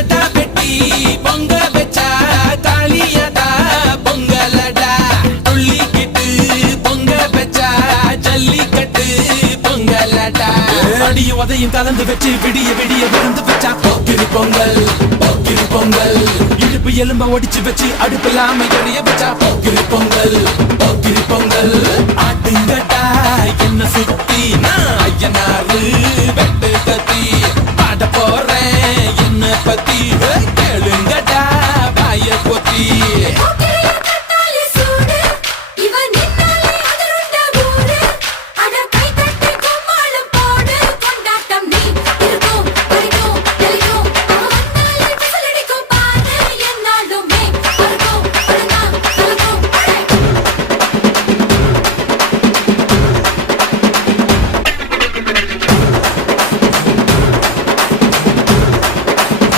கடா வெட்டி பொங்க வச்சா காளியதா பொங்கலடா துள்ளிக்கிட்டு பொங்க வச்சா ஜல்லிக்கட்டு பொங்கலடா அடியும் உதையும் கலந்து வச்சு விடிய விடிய விருந்து வச்சா போக்கிரி பொங்கல் போக்கிரி பொங்கல் இடுப்பு எலும்ப ஒடிச்சு வச்சு அடுப்பில்லாம எரிய வச்சா போக்கிரி பொங்கல் போக்கிரி பொங்கல் ஆட்டுங்கட்டா என்ன சுத்தி நான் ஐயனாரு வெட்டு கத்தி பாட போறேன் என்ன பத்தி